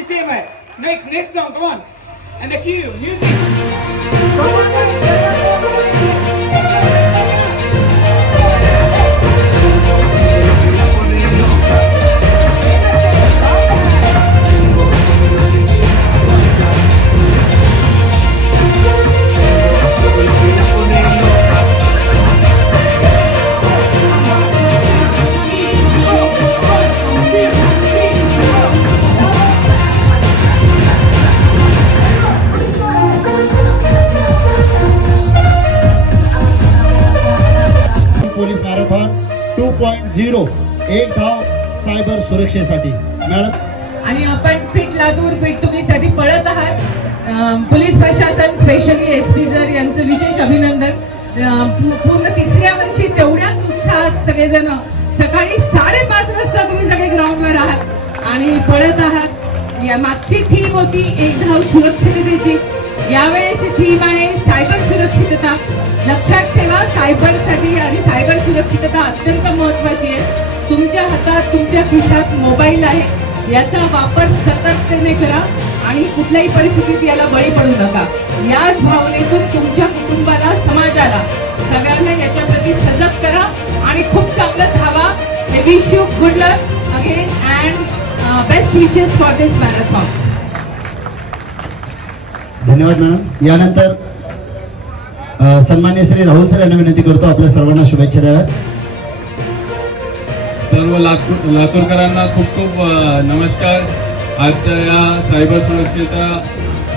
you see? Next, next song, come on. And the cue, music. Two point zero एक धाव cyber सुरक्षेसाठी. Madam? आणि आपण fit Latur fit तुम्हीसाठी पळत आहात. पोलीस प्रशासन स्पेशली एस पी सर यांचं विशेष अभिनंदन. पूर्ण तिसऱ्या वर्षी तेवढ्याच उत्साहात सगळेजण सकाळी साडेपाच वाजता तुम्ही सगळे ग्राउंडवर आहात आणि पळत आहात. या मागची थीम होती एक धाव सुरक्षिततेची. यावेळेची थीम आहे सायबर सुरक्षितता. लक्षात ठेवा सायबरसाठी आणि सायबर सुरक्षितता अत्यंत महत्वाची आहे. तुमच्या हातात तुमच्या खिशात मोबाईल आहे. याचा वापर सतर्कतेने करा आणि कुठल्याही परिस्थितीत याला बळी पडू नका. याच भावनेतून तुमच्या कुटुंबाला समाजाला सगळ्यांना याच्याप्रती सजग करा आणि खूप चांगलं धावा हे wish you good luck again and best wishes for this marathon धन्यवाद मॅडम यानंतर सन्मान्य श्री राहुल सर यांना विनंती करतो आपल्या सर्वांना शुभेच्छा द्याव्यात. सर्व लातूर लातूरकरांना खूप खूप नमस्कार. आजच्या या सायबर सुरक्षेचा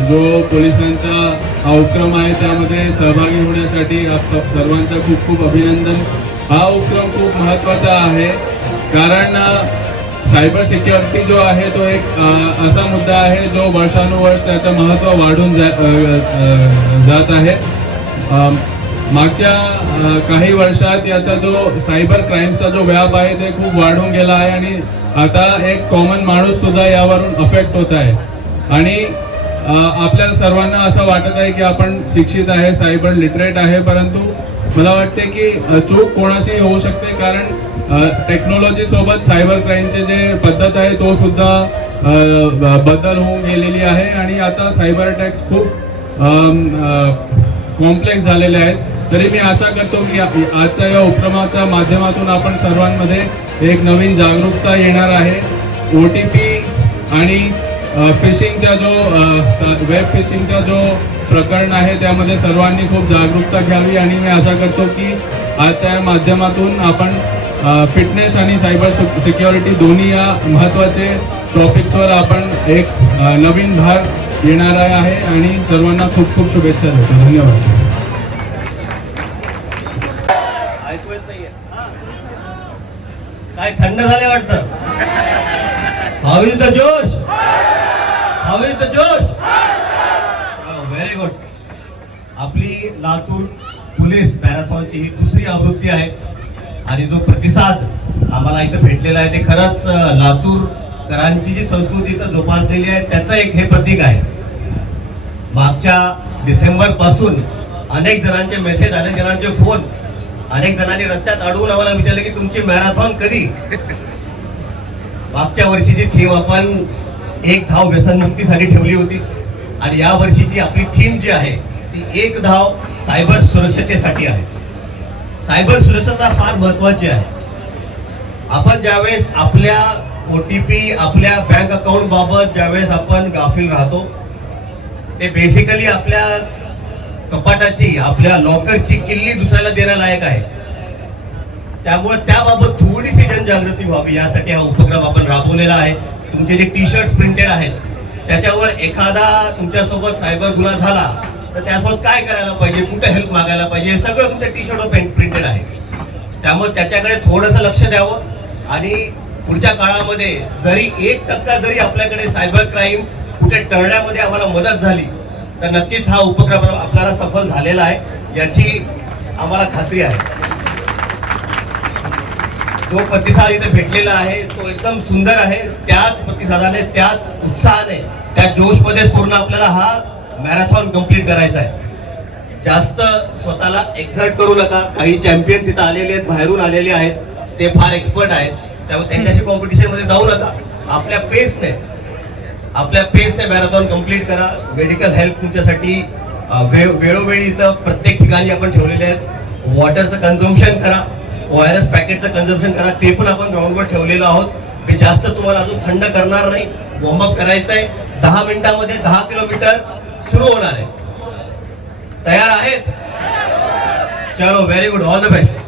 जो पोलिसांचा हा उपक्रम आहे त्यामध्ये सहभागी होण्यासाठी आप सर्वांचं खूप खूप अभिनंदन. हा उपक्रम खूप महत्त्वाचा आहे. कारण सायबर सिक्युरिटी जो आहे तो एक असा मुद्दा आहे जो वर्षानुवर्ष त्याचं महत्त्व वाढून जा जात आहे. मागच्या काही वर्षात याचा जो सायबर क्राईमचा जो व्याप आहे ते खूप वाढून गेला आहे आणि आता एक कॉमन माणूस सुद्धा यावरून अफेक्ट होत आहे. आणि आपल्या सर्वांना असं वाटत आहे की आपण शिक्षित आहे सायबर लिटरेट आहे परंतु मला वाटते की चूक कोणाशी होऊ शकते कारण टेक्नॉलॉजी सोबत सायबर क्राईमचे जे पद्धत आहे तो सुद्धा बदल होऊन गेलेली आहे. आणि आता सायबर अटॅक्स खूप कॉम्प्लेक्स झालेले आहेत. तरी मी आशा करतो की आजच्या या उपक्रमाच्या माध्यमातून आपण सर्वांमध्ये एक नवीन जागरूकता येणार आहे. ओ टी पी आणि फिशिंगचा जो वेब फिशिंगचा जो प्रकरण आहे त्यामध्ये सर्वांनी खूप जागरूकता घ्यावी आणि मी आशा करतो की आजच्या माध्यमातून आपण फिटनेस आणि सायबर सिक्युरिटी दोन्ही या महत्त्वाचे टॉपिक्सवर आपण एक नवीन भार येणार आहे आणि सर्वांना खूप खूप शुभेच्छा देतो. धन्यवाद. काय थंड झाले वाटतं? हवी तर जोश! हवी तर जोश व्हेरी गुड आपली लातूर पोलीस मॅरेथॉनची ही दुसरी आवृत्ती आहे. आणि जो प्रतिसाद आम्हाला इथं भेटलेला आहे ते खरंच लातूरकरांची जी संस्कृती इथं जोपासलेली आहे त्याचं एक हे प्रतीक आहे. मागच्या डिसेंबरपासून अनेक जणांचे मेसेज अनेक जणांचे फोन अनेक जणांनी रस्त्यात अडवून आम्हाला विचारले की तुमची मॅरेथॉन कधी? मागच्या वर्षीची थीम आपण एक धाव व्यसनमुक्तीसाठी ठेवली होती. आणि या वर्षीची आपली थीम जी आहे ती एक धाव सायबर सुरक्षतेसाठी आहे. सायबर सुरक्षता फार महत्वाची आहे. आपण ज्यावेळेस आपल्या ओ टी पी आपल्या बँक अकाउंट बाबत ज्यावेळेस आपण गाफील राहतो ते बेसिकली आपल्या कपाटाची आपल्या लॉकरची किल्ली दुसऱ्याला देण्यालायक आहे. त्यामुळे त्याबाबत थोडीशी जनजागृती व्हावी यासाठी हा उपक्रम आपण राबवलेला आहे. तुमचे जे टी शर्ट प्रिंटेड आहेत त्याच्यावर एखादा तुमच्यासोबत सायबर गुन्हा झाला तर त्यासोबत काय करायला पाहिजे? कुठं हेल्प मागायला पाहिजे? हे सगळं तुमच्या टी शर्टवर प्रिंटेड आहे. त्यामुळे त्याच्याकडे थोडंसं लक्ष द्यावं. आणि पुढच्या काळामध्ये जरी एक टक्का जरी आपल्याकडे सायबर क्राईम कुठे टळण्यामध्ये आम्हाला मदत झाली तर नक्कीच हा उपक्रम आपल्याला सफल झालेला आहे याची आम्हाला खात्री आहे. जो प्रतिसाद इथे भेटलेला आहे तो एकदम सुंदर आहे. त्याच प्रतिसादाने त्याच उत्साहाने त्या जोशमध्येच पूर्ण आपल्याला हा मॅरेथॉन कंप्लीट करायचा आहे. जास्त स्वतःला एक्झर्ट करू नका. काही चॅम्पियन्स इथं आलेले आहेत बाहेरून आलेले आहेत. ते फार एक्सपर्ट आहेत. त्यामुळे त्यांच्याशी कॉम्पिटिशनमध्ये जाऊ नका. आपल्या पेसने आपल्या पेसने मॅरेथॉन कंप्लीट करा. मेडिकल हेल्प तुमच्यासाठी वे वेळोवेळी इथं प्रत्येक ठिकाणी आपण ठेवलेले आहेत. वॉटरचं कन्झम्पशन करा. ओ आर एस पॅकेटचं कन्झम्पशन करा. ते पण आपण ग्राउंडवर ठेवलेलं आहोत. मी जास्त तुम्हाला अजून थंड करणार नाही. वॉर्मअप करायचं आहे दहा मिनिटामध्ये दहा किलोमीटर सुरू होणार आहे. तयार आहेत? चलो very good all the best